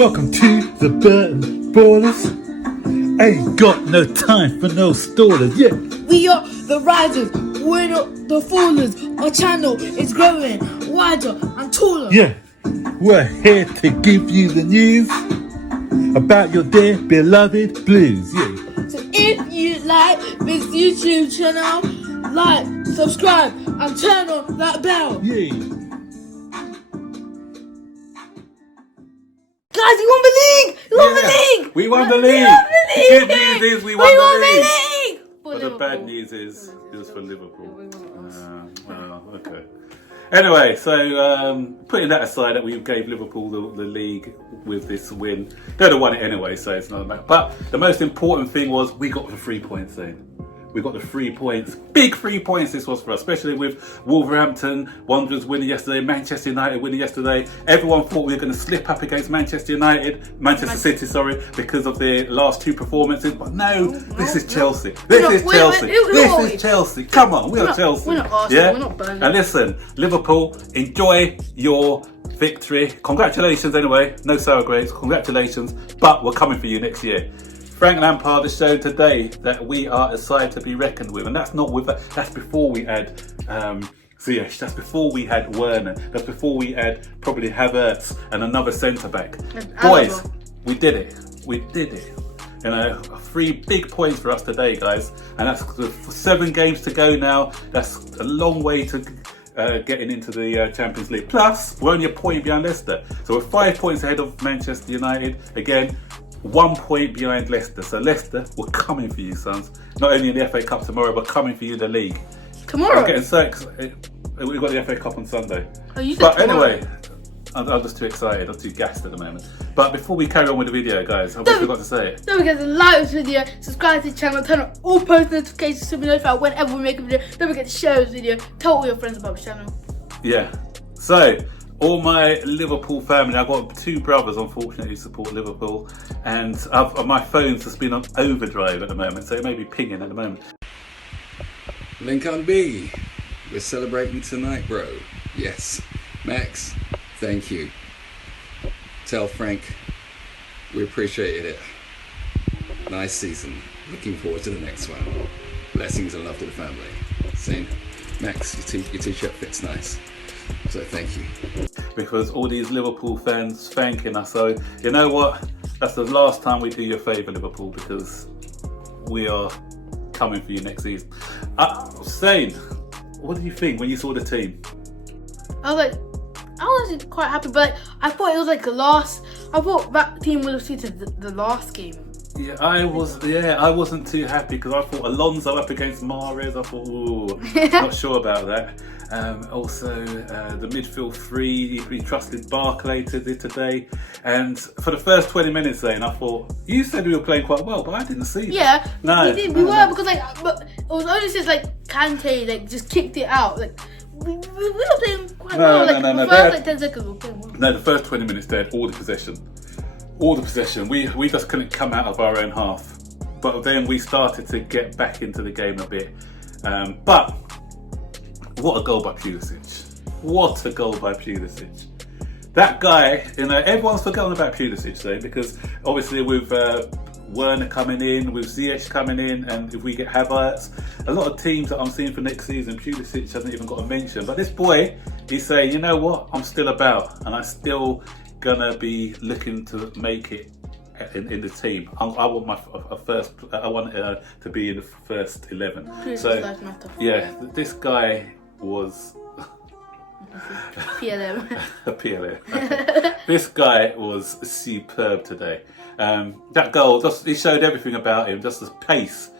Welcome to the Burton Ballers. Ain't got no time for no stallers, yeah. We are the risers, we're not the fallers. Our channel is growing wider and taller. Yeah, we're here to give you the news about your dear beloved Blues, yeah. So if you like this YouTube channel, like, subscribe and turn on that bell. Yeah. Guys, we won the league! We won the league! We won the league! We won the league! The good news is we won the league! For But the Liverpool. bad news is it was for Liverpool. Well, okay. Anyway, so putting that aside, that we gave Liverpool the league with this win. They'd have won it anyway, so it's not a matter. But the most important thing was we got the 3 points in. We got the 3 points. Big 3 points this was for us, especially with Wolverhampton Wanderers winning yesterday, Manchester United winning yesterday. Everyone thought we were going to slip up against Manchester City, sorry, because of their last two performances. But no, this is Chelsea. This is Chelsea. Come on, we are Chelsea. We're not Arsenal, we're not Burnley. And listen, Liverpool, enjoy your victory. Congratulations anyway. No sour grapes. Congratulations. But we're coming for you next year. Frank Lampard has shown today that we are a side to be reckoned with, and that's not with that's before we had Ziyech, that's before we had Werner, that's before we had probably Havertz and another centre back. Boys, we did it. We did it. You know, 3 big points for us today, guys, and that's 7 games to go now. That's a long way to getting into the Champions League. Plus, we're only a point behind Leicester, so we're 5 points ahead of Manchester United. Again, 1 point behind Leicester. So Leicester, we're coming for you, sons. Not only in the FA Cup tomorrow, but coming for you in the league. Tomorrow? I'm getting so excited. We've got the FA Cup on Sunday. Oh, you said but tomorrow. Anyway, I'm just too excited. I'm too gassed at the moment. But before we carry on with the video, guys, I forgot to say it. Don't forget to like this video, subscribe to the channel, turn on all post notifications to be notified whenever we make a video. Don't forget to share this video, tell all your friends about the channel. Yeah. So, all my Liverpool family, I've got 2 brothers, unfortunately, who support Liverpool, and my phone's just been on overdrive at the moment, so it may be pinging at the moment. Lincoln B, we're celebrating tonight, bro. Yes. Max, thank you. Tell Frank we appreciated it. Nice season. Looking forward to the next one. Blessings and love to the family. Same. Max, your t-shirt fits nice. So thank you. Because all these Liverpool fans thanking us. So you know what? That's the last time we do you a favour, Liverpool, because we are coming for you next season. Sane, what do you think when you saw the team? I was actually quite happy, but I thought it was like I thought that team would have suited the last game. Yeah, I wasn't too happy because I thought Alonso up against Mahrez. I thought, ooh, not sure about that. Also, the midfield 3, we trusted Barclay today. And for the first 20 minutes then, I thought, you said we were playing quite well, but I didn't see that. Yeah, No, we did. We were, because but it was only since Kante just kicked it out. We were playing quite well. The first 10 seconds we were playing well. No, the first 20 minutes they had all the possession. All the possession. We just couldn't come out of our own half. But then we started to get back into the game a bit. But what a goal by Pulisic. What a goal by Pulisic. That guy, everyone's forgotten about Pulisic though, because obviously with Werner coming in, with Ziyech coming in, and if we get Havertz, a lot of teams that I'm seeing for next season, Pulisic hasn't even got a mention. But this boy, he's saying, you know what, I'm still about, and I'm still gonna be looking to make it in the team. I want to be in the first 11. So yeah, this guy was PLM. PLM. This guy was superb today. That goal, he showed everything about him, just his pace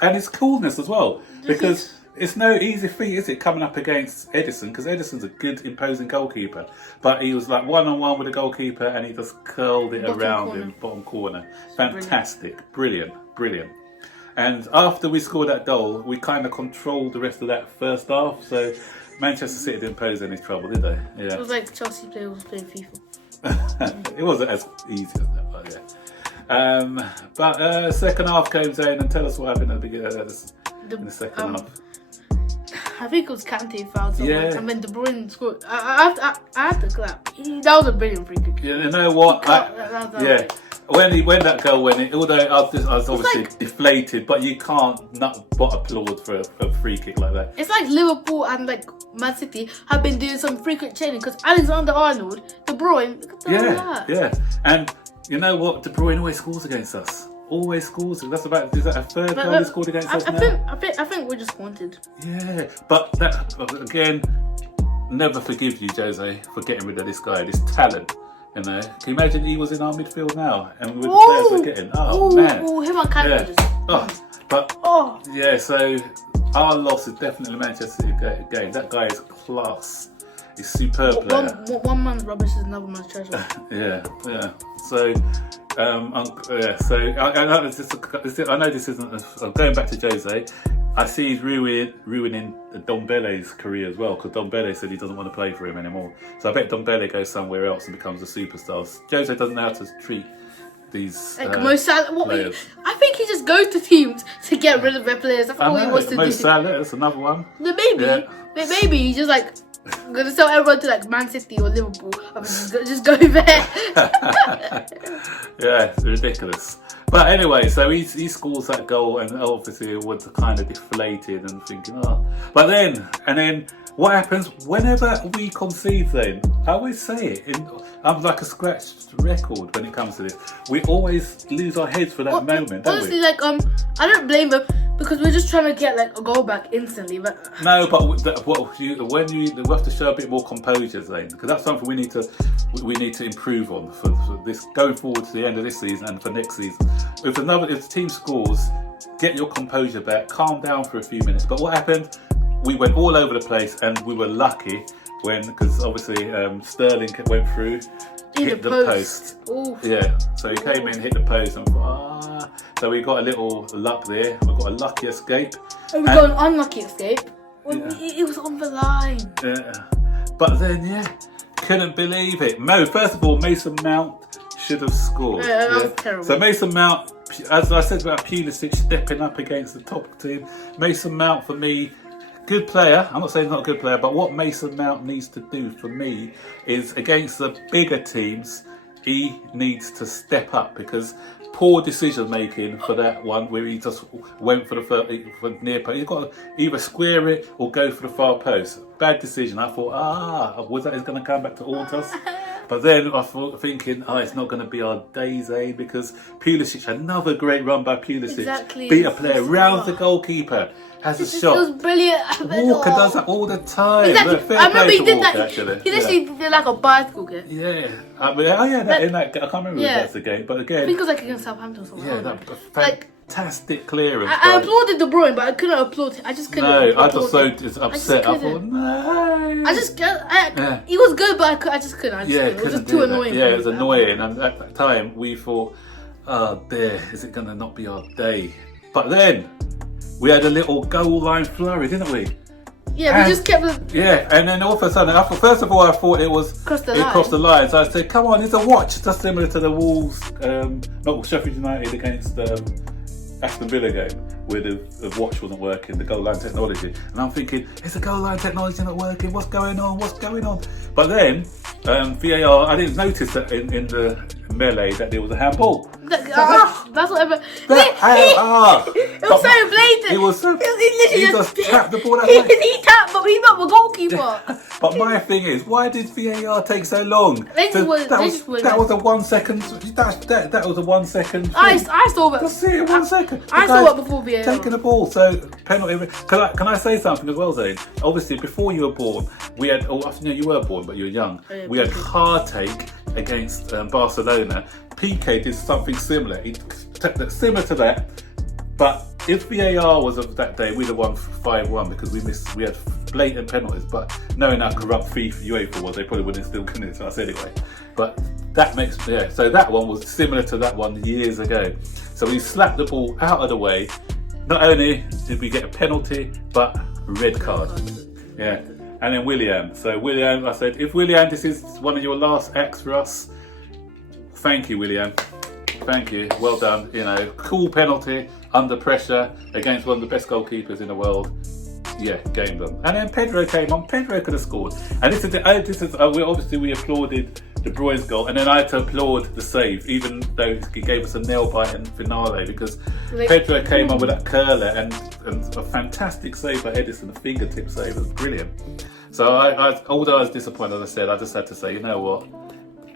and his coolness as well. Because it's no easy feat, is it, coming up against Edison? Because Edison's a good, imposing goalkeeper. But he was like one-on-one with the goalkeeper and he just curled it around him, bottom corner. Fantastic. Brilliant. And after we scored that goal, we kind of controlled the rest of that first half. So Manchester City didn't pose any trouble, did they? Yeah. It was like Chelsea was playing FIFA. It wasn't as easy as that, but yeah. But second half came in, and tell us what happened at the beginning in the second half. I think it was Kante fouled someone, Yeah. and then De Bruyne scored. I have to clap. That was a brilliant free kick. You know what? Yeah. When that goal went in, although I was obviously deflated, but you can't not but applaud for a free kick like that. It's like Liverpool and like Man City have been doing some free kick training because Alexander-Arnold, De Bruyne, look at that. Yeah. And you know what? De Bruyne always scores against us. Always scores. Is that a third goal he scored against us now? I think we're just wanted. Yeah, but that again, never forgive you, Jose, for getting rid of this guy, this talent. You know, can you imagine he was in our midfield now, and with the players we're getting? Oh man, him and Kante yeah. So our loss is definitely the Manchester City game. That guy is class. He's superb player. One man's rubbish is another man's treasure. Yeah. So. I know this isn't. Going back to Jose, I see he's ruining Dombele's career as well, because Dombele said he doesn't want to play for him anymore. So I bet Dombele goes somewhere else and becomes a superstar. Jose doesn't know how to treat these players. I think he just goes to teams to get rid of their players. That's all he wants to do. Salah, that's another one. Maybe he's just like, I'm gonna sell everyone to like Man City or Liverpool. I'm just go there. Yeah, it's ridiculous. But anyway, so he scores that goal, and obviously it was kind of deflated and thinking, But then what happens whenever we concede? Then I always say it. I'm like a scratched record when it comes to this. We always lose our heads for that moment. Honestly, I don't blame them because we're just trying to get like a goal back instantly. But no, but you have to show a bit more composure, Zane, because that's something we need to improve on for this going forward to the end of this season and for next season. If the team scores, get your composure back, calm down for a few minutes. But what happened? We went all over the place, and we were lucky because obviously Sterling went through, hit the post. Yeah, so he came in, hit the post, and so we got a little luck there. We got a lucky escape. And we got an unlucky escape. It was on the line. Yeah, but then couldn't believe it. First of all, Mason Mount should have scored. That was terrible. So Mason Mount, as I said about Pulisic stepping up against the top team, Mason Mount for me. Good player. I'm not saying he's not a good player, but what Mason Mount needs to do for me is against the bigger teams, he needs to step up, because poor decision making for that one where he just went for the near post. He's got to either square it or go for the far post. Bad decision. I thought, was that he's going to come back to haunt us? But then I thought, thinking, it's not going to be our days, because Pulisic, another great run by Pulisic, beat a player, rounds the goalkeeper, has a shot. It was brilliant. Walker does that all the time. Exactly. I remember he did that. He literally did like a bicycle game. Yeah. I can't remember if that's the game, but again, I think it was like against Southampton or something. Yeah, that fantastic clearance. I applauded De Bruyne, but I couldn't applaud him. I just couldn't. No, I was so upset. I thought, no. He was good, but I just couldn't. It was just too annoying. Yeah, it was annoying. And at that time, we thought, is it going to not be our day? But then, we had a little goal line flurry, didn't we? Yeah, we just kept the... Yeah, and then all of a sudden, first of all, I thought it was crossed the line. So I said, come on, it's a watch. Just similar to the Wolves, not Sheffield United against Aston Villa game, where the watch wasn't working, the goal line technology. And I'm thinking, is the goal line technology not working? What's going on? But then, VAR, I didn't notice that in the melee that there was a handball. That's what it was so blatant. He just tapped the ball out. He tapped, but he's not the goalkeeper. But my thing is, why did VAR take so long? That was a 1 second. That was a 1 second. I saw that. Just see it 1 second. I saw it before VAR. Taking the ball, so penalty. Can I say something as well, Zane? Obviously, before you were born, we had. You were born, but you were young. We had Partake against Barcelona. PK did something similar. Similar to that, but if VAR was of that day, we'd have won 5-1 because we had blatant penalties. But knowing how corrupt UEFA was, they probably wouldn't still commit to us anyway. But that makes so that one was similar to that one years ago. So we slapped the ball out of the way. Not only did we get a penalty, but a red card. Yeah. And then Willian. So Willian, I said, if Willian, this is one of your last acts for us, thank you, Willian. Thank you. Well done. Cool penalty under pressure against one of the best goalkeepers in the world. yeah, game them. And then Pedro came on. Pedro could have scored. And we applauded De Bruyne's goal, and then I had to applaud the save, even though he gave us a nail-biting finale, because Pedro came on with that curler and a fantastic save by Edison, a fingertip save. It was brilliant. So although I was disappointed, as I said, I just had to say, you know what?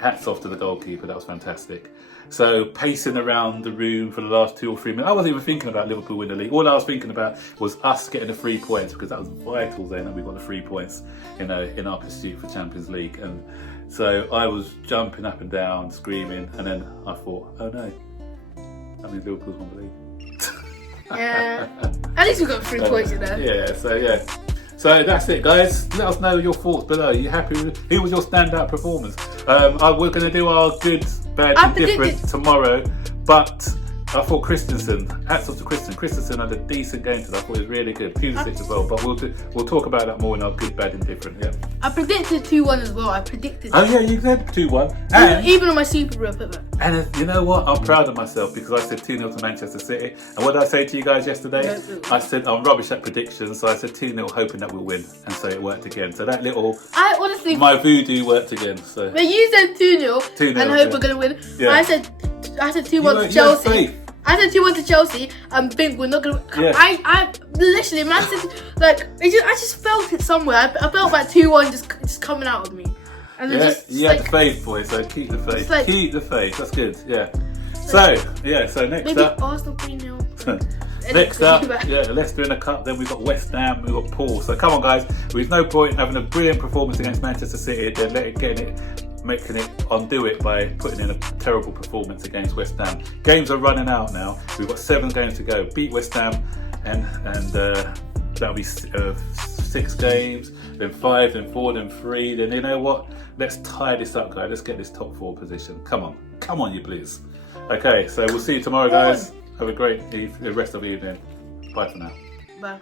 Hats off to the goalkeeper. That was fantastic. So pacing around the room for the last 2 or 3 minutes. I wasn't even thinking about Liverpool winning the league. All I was thinking about was us getting the 3 points, because that was vital then that we got the 3 points, in our pursuit for Champions League. And so I was jumping up and down, screaming, and then I thought, oh no, that means Liverpool's won the league. Yeah. At least we got 3 points in there. Yeah. So that's it, guys. Let us know your thoughts below. Are you happy with who was your standout performance? We're going to do our good, bad, and different tomorrow. But I thought Christensen, hats off to Christensen had a decent game today. I thought it was really good. Pulisic as well. But we'll talk about that more in our good, bad, and different. Yeah. I predicted 2-1 as well. Oh yeah, you said 2-1. And even on my Super Bowl, I put that. And you know what? I'm proud of myself, because I said 2-0 to Manchester City. And what did I say to you guys yesterday? I said I'm rubbish at predictions, so I said 2-0, hoping that we'll win. And so it worked again. So that little, my voodoo worked again. So. But you said 2-0 and hope we're going to win. Yeah. I said 2-1 to Chelsea. I said 2-1 to Chelsea and think we're not gonna. Yeah. I literally, man, like I just felt it somewhere. I felt that 2-1 just coming out of me. And then you had the faith, boys. So keep the faith. Keep the faith. That's good. Yeah. So next maybe up. Arsenal 3-0. Next up, Leicester in the cup. Then we've got West Ham. We've got Paul. So come on, guys. There's no point having a brilliant performance against Manchester City, then making it undo it by putting in a terrible performance against West Ham. Games are running out now. We've got 7 games to go. Beat West Ham, and that'll be 6 games, then 5, then 4, then 3. Then you know what? Let's tie this up, guys. Let's get this top 4 position. Come on, you Blues. Okay, so we'll see you tomorrow, guys. Have a great rest of the evening. Bye for now. Bye.